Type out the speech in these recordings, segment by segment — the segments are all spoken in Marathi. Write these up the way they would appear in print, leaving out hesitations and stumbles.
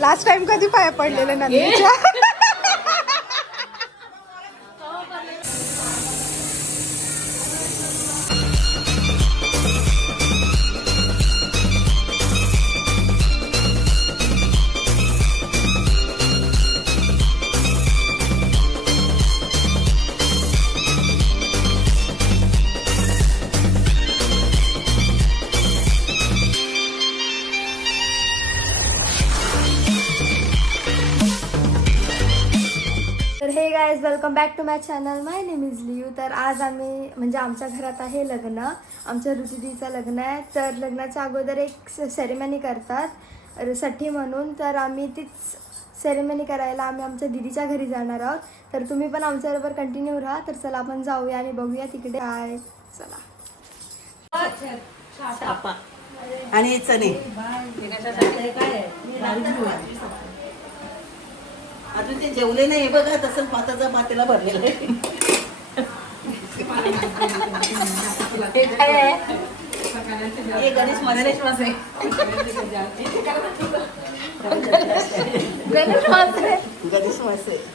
लास्ट टाइम कधी पाया पडलेले नंदीच्या? Hey guys welcome back to my channel. My name is Liu. तर आज आम्ही म्हणजे आमच्या घरात आहे लग्न, आमच्या ऋतुदीचं लग्न आहे. तर लग्नाच्या अगोदर एक सेरेमनी करतात साठी म्हणून. तर आम्ही तीच सेरेमनी करायला आम्ही आमच्या दीदीच्या घरी जाणार आहोत. तर तुम्ही पण आमच्याबरोबर कंटिन्यू राहा. तर चला आपण जाऊया आणि बघूया तिकडे काय. चला. आणि चणे अजून ते जेवले नाही बघा. तसं भाताचा पातेला भरलेला आहे. गणेश मासे गणेश मासे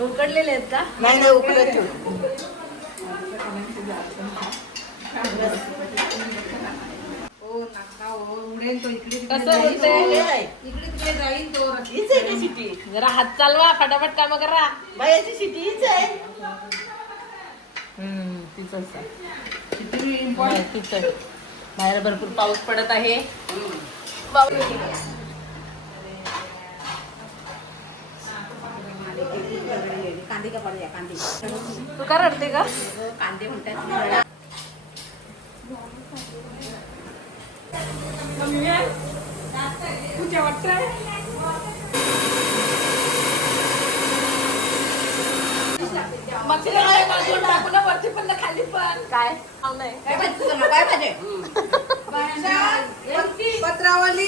उकडलेले आहेत का? नाही नाही उकडत जरा हात चालवा, फटाफट काम करा. बायाची शिटी हीच आहे. बाहेर भरपूर पाऊस पडत आहे. कांदे का पडल्या कांदे तू का रडते का? कांदे म्हणतात. वरती पण खाली पण काय पत्रावली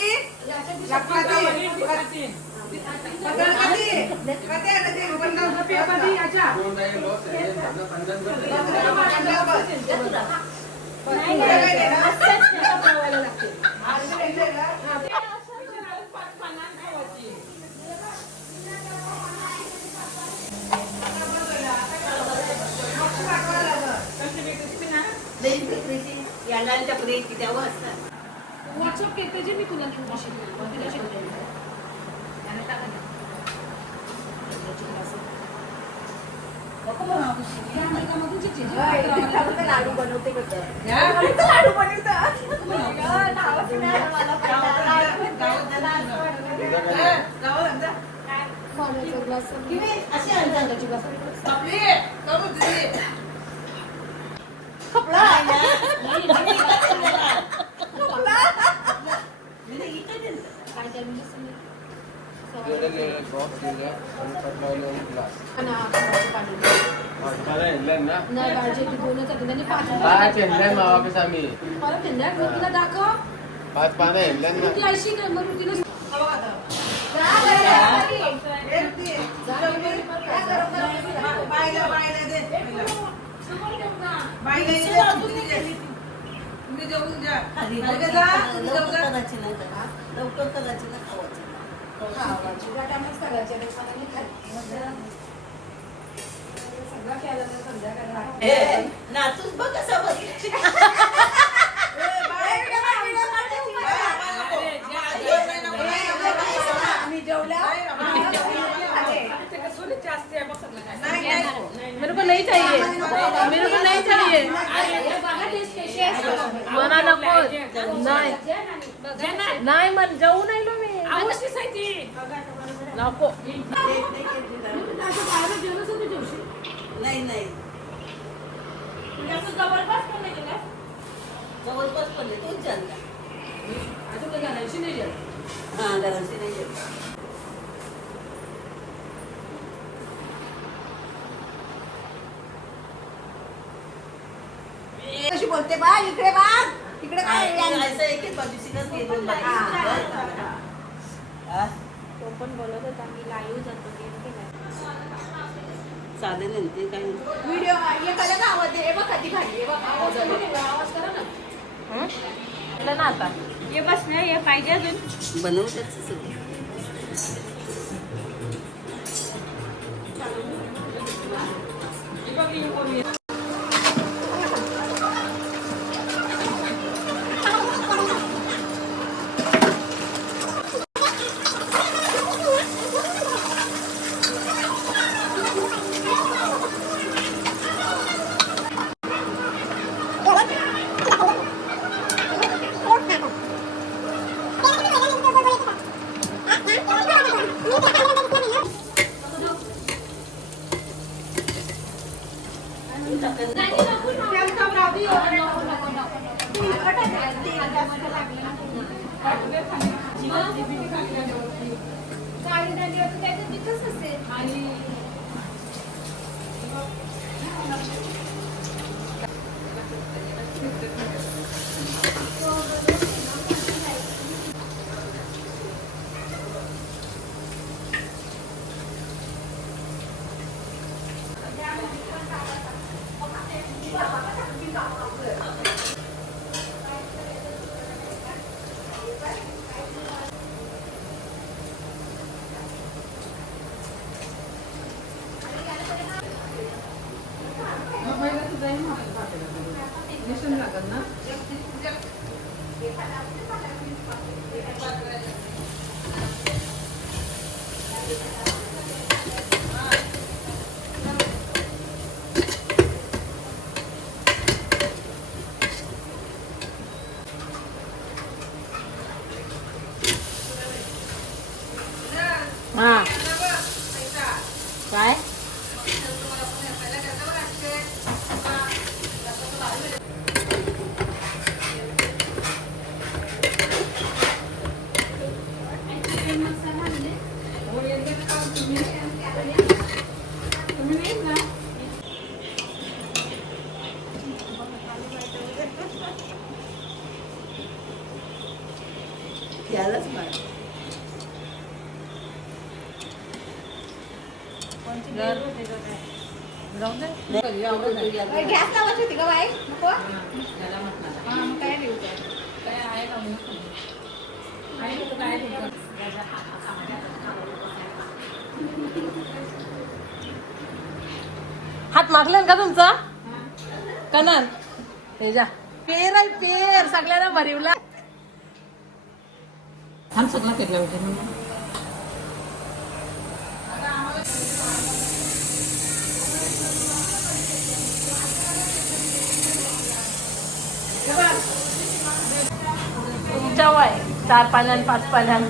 व्हॉट्सअप केलं जे मी तुला लाडू बनवते पाच पानं नाचूच बघ कसा बघ. मेरे को नहीं चाहिए, मेरे को नहीं चाहिए. मना नको. नाही मन जाऊ नाही लो मी. नको नाही नाही जवळपास पडले तोच जानला. हा घरांशी नाही जेवण. कशी बोलते बा इकडे बा तिकडे काय एक बाजूची पण बोलत होता मी लाईव्ह जातो गेम केलाय. साधे नाही ते काही व्हिडिओ एखाद्या गावात आहे बघा ती खाली आवाज करा ना आता ये बस ना ये पाहिजे अजून बनवतात सगळं. हा काय त्यालाच मला गॅस लावायची होती का बाई नको काय देऊ हात मागले का तुमचा कनन ते जा पेर आहे पेर सगळ्यांना भरिवला छान सगळं केलं होतं तुमच्या वय 4 पाण्यान 5 पाण्यान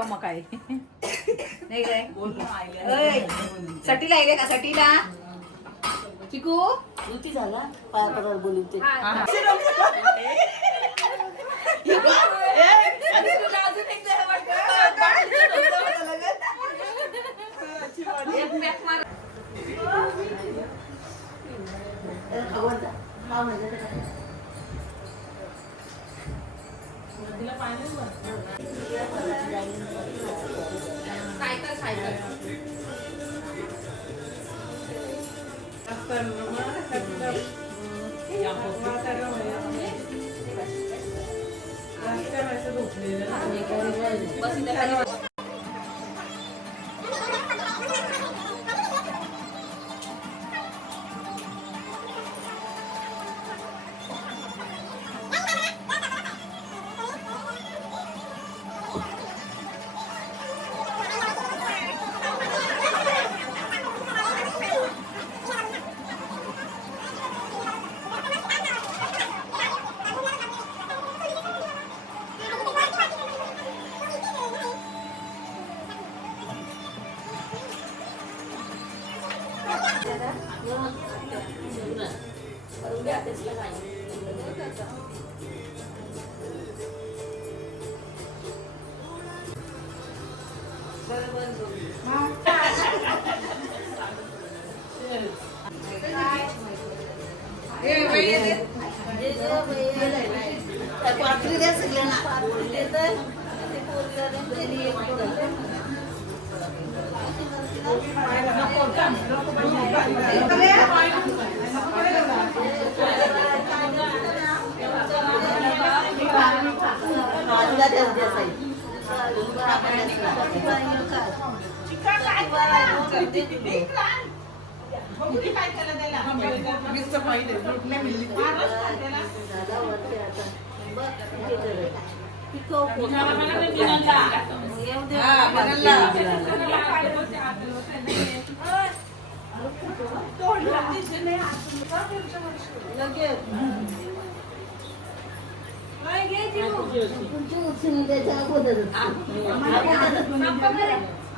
मग काय नाही काय सटीला येले का सटीला चिकू ऋती झाला पायावर बोलून ते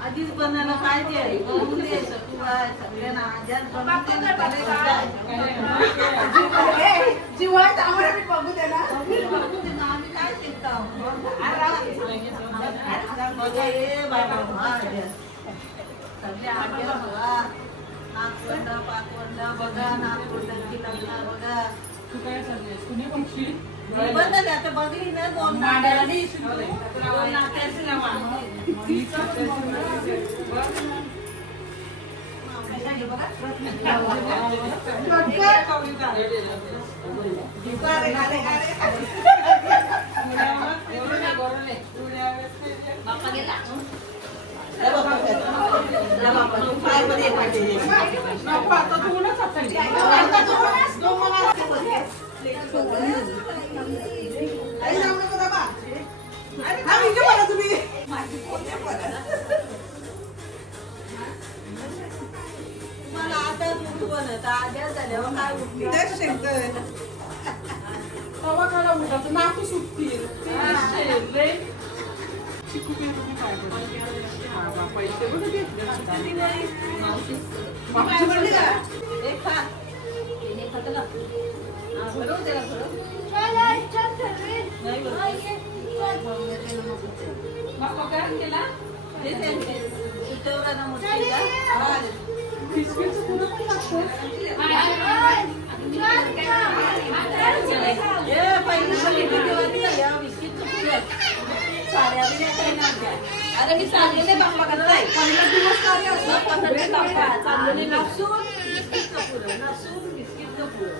आधीच बनायला पाहिजे जीवात आम्हाला बघू दे ना आम्ही काय शिकतो सगळे आगे बघा नागवंड पाकवंड बघा नागवंडाची लग्न बघा बंद आता बघली ना दोन नाट्याला मला आता उठू बनत आद्या झाल्यावर काय पहिली अरे मी चाललेले बाप्पाकडे नाही. पहिला दिवस कार्य असं पकडले बाप्पा चाललेले नसून बिस्किटचं पुरं नसून बिस्किटचं पुरं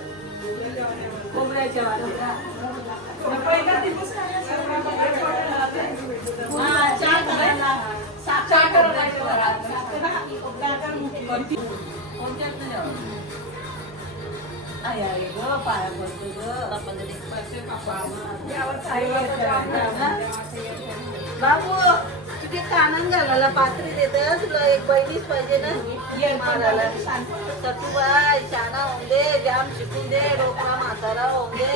खोबऱ्याच्या वाट्या. पहिला दिवस कार्य असं हा, चहा करायला. चहा करायला घरात. कोणत्याच नाही आवडत. आई आई ग पाया पडतो ग बाबू तुझे कानान घालायला पात्री देत तुला एक बहिणीच पाहिजे ना ये मारायला सतूबाई शाना होऊन दे जाम शिकून दे डोकरा म्हातारा होऊन दे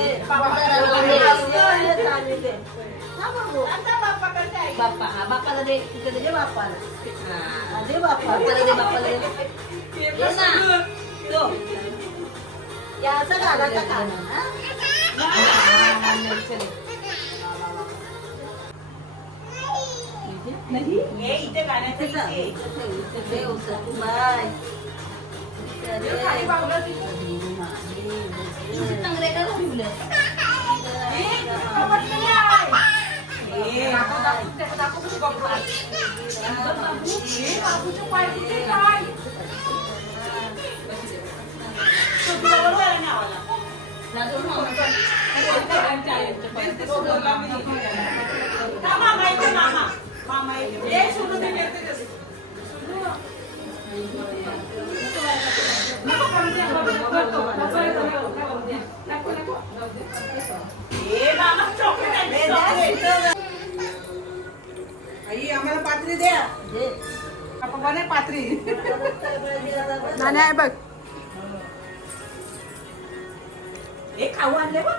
चालू दे हा बाबू बाप्पा हा बाप्पाला दे तिकडे दे बाप्पाला हा दे बाप्पाला दे बाप्पाला दे ना तो याचा घालायचा काना नाही इथे गाण्याचं आई आम्हाला पात्री द्या पप्पाने पात्री नाणे आहे बघ हे खाऊ आणले बघ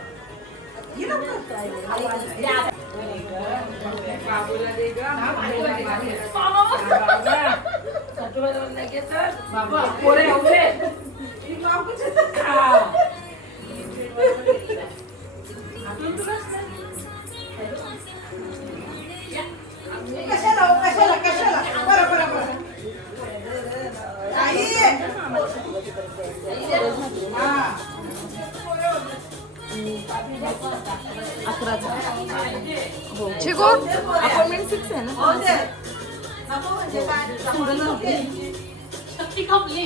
बाबूला दे ग बाबा पोरे होते कशाला कशाला कशाला बरं बरं बरं आई हा चिकू अपॉइंटमेंट फिक्स आहे ना शक्ती खपली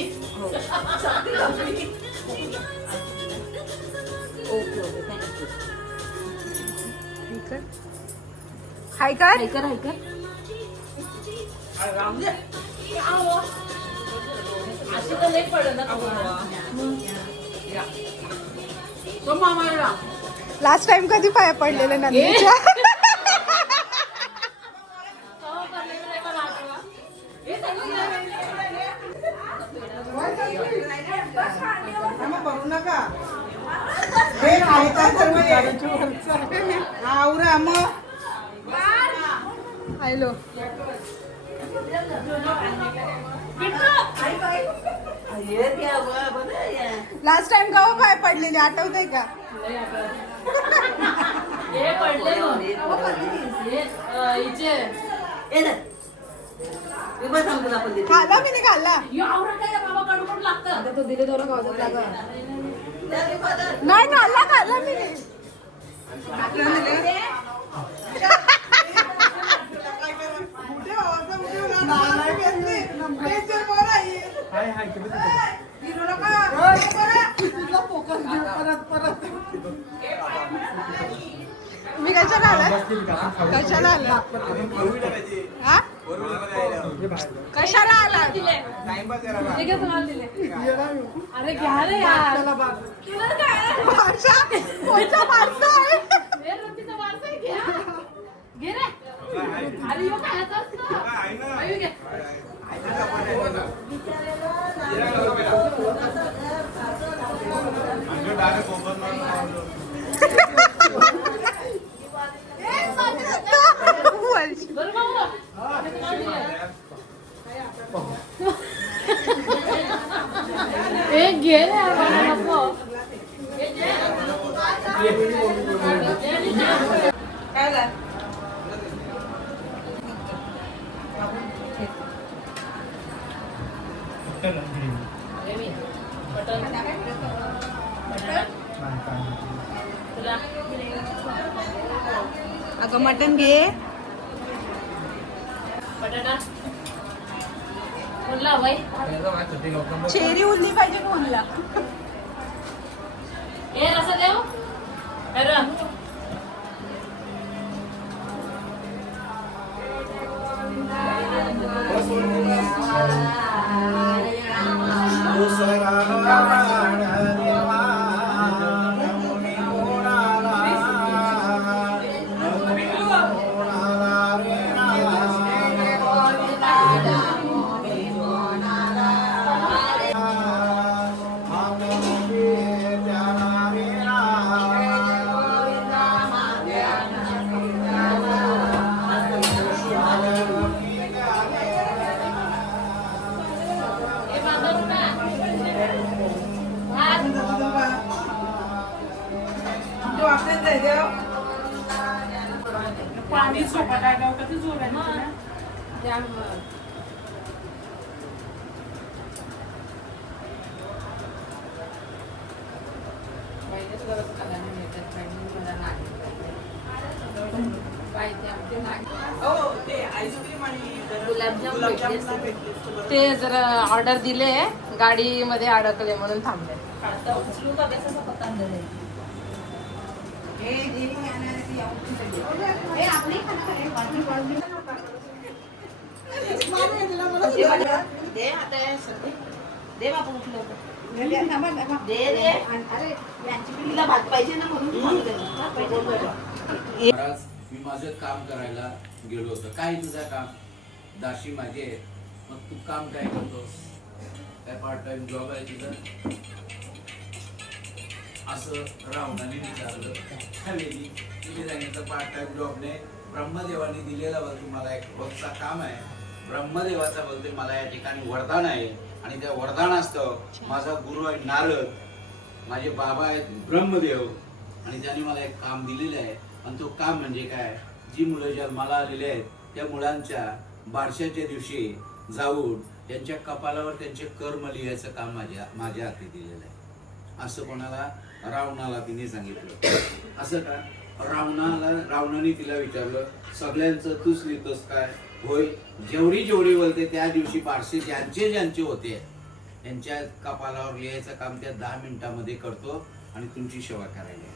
हाय कर अशी तर नाही पडत ना तो मामाला लास्ट टाइम कधी पाया पडलेले नंदीच्या भरू नका हे खायचा सर्व आवरा मग हॅलो लास्ट टाइम गाव पाय पडलेले आठवतंय का हे पडले हिचे खाल्ला मी नाही खाल्ला एवढं काय बाबा कडून लागतं तो दिले थोडं गावात लागा नाही खाल्ला मी मी कशाला आला कशाला आला हा कशाला आला अरे घ्या रे यार भाषा कोणता माणसं आहे रोटीचा वारसा आहे घ्या घे रे अरे यो काय असतं आयु घे एक घे रे नको अगं मटन घे बटाटा कोणला बाई चेरी उरली पाहिजे कोणला ए रसा देव अरे पाणी सोपा काय कधी जोर आहे ना त्यामुळं ते जरा ऑर्डर दिले गाडीमध्ये अडकले म्हणून थांबले. उचलू का कसं पतंग दे दे आता दे बापू उठलो दे दे अरे यांची पिढीला भात पाहिजे ना म्हणून महाराज मी माझं काम करायला गेलो होतो. काय तुझं काम? दाशी माझी आहे. मग तू काम काय करतोस? काय पार्ट टाइम जॉब आहे तुझं? असं रावणाने विचारलं. त्यावेळी तिने सांगितलं पार्ट टाइम जॉब नाही, ब्रह्मदेवाने दिलेला बोलते मला एक रोजचा काम आहे. ब्रह्मदेवाचा बोलते मला या ठिकाणी वरदान आहे आणि त्या वरदानास्तव माझा गुरु आहे नारद, माझे बाबा आहेत ब्रह्मदेव आणि त्यांनी मला एक काम दिलेलं आहे. आणि तो काम म्हणजे काय? जी मुलं जन्माला आलेली आहेत त्या मुलांच्या बारशाच्या दिवशी जाऊन त्यांच्या कपालावर त्यांचे कर्म लिहायचं काम माझ्या हाती दिलेलं आहे. असं कोणाला? रावणाला तिने सांगितलं. असं का? रावणाने तिला विचारलं सगळ्यांचं तूच लिहितोस काय? होय, जेवढी बोलते त्या दिवशी बारशे ज्यांचे होते त्यांच्या कपालावर लिहायचं काम त्या 10 मिनिटामध्ये करतो आणि तुमची सेवा करायला.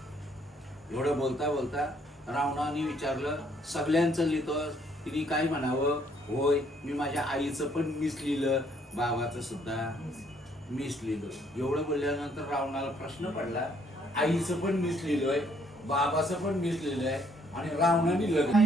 एवढं बोलता बोलता रावणाने विचारलं सगळ्यांचं लिहितोस? तिने काय म्हणावं? होय, मी माझ्या आईचं पण मिस लिहिलं, बाबाचं सुद्धा मिस लिहिलं. एवढं बोलल्यानंतर रावणाला प्रश्न पडला, आईचं पण मिस लिहिलंय, बाबाचं पण मिस लिहिलंय आणि रावणाने लग्न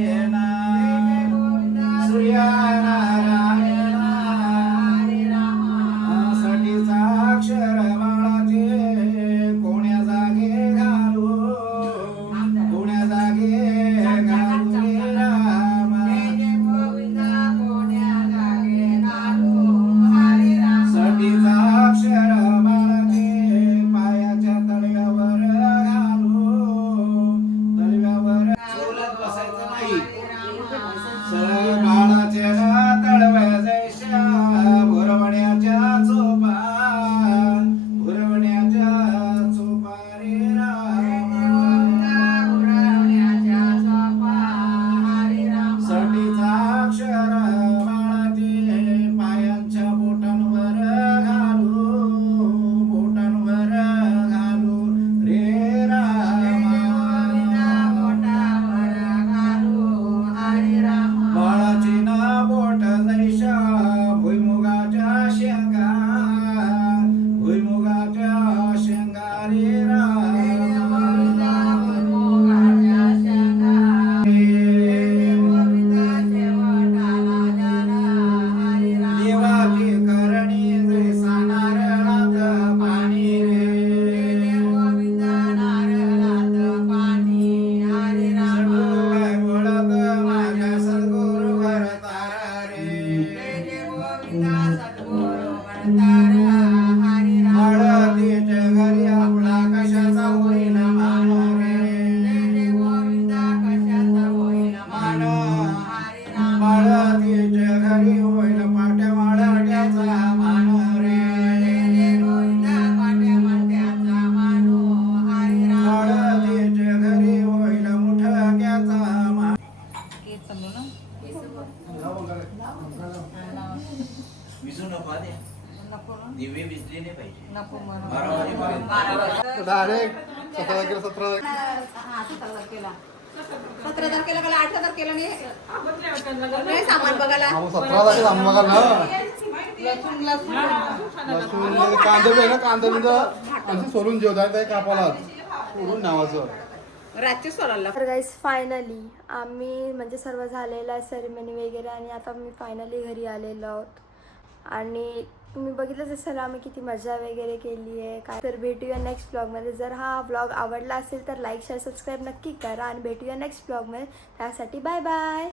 नको म्हणून. 12 वाजेपर्यंत. डायरेक्ट 17 तारखेला 17 हा, 17 तारखेला. 17 तारखेला मला 8 तारखेला नाही सामान बघायला. 17 तारखेला आम्ही बघाल ना. लसूण लसूण लसूण कांदे बी आहे ना, कांदे बी तर सोलून जेवतात ते कापाला सोडून नावाचं. रातची सोडायला. तर गाईज फायनली आम्ही म्हणजे सर्व झालेलं आहे सेरेमनी वगैरे आणि आता मी फायनली घरी आलेलो आहोत. आणि तुम्ही बघितलंच असेल आम्ही किती मजा वगैरे केली आहे काय. तर भेटूया नेक्स्ट ब्लॉगमध्ये. जर हा ब्लॉग आवडला असेल तर लाईक शेअर सबस्क्राईब नक्की करा आणि भेटूया नेक्स्ट ब्लॉगमध्ये. त्यासाठी बाय बाय.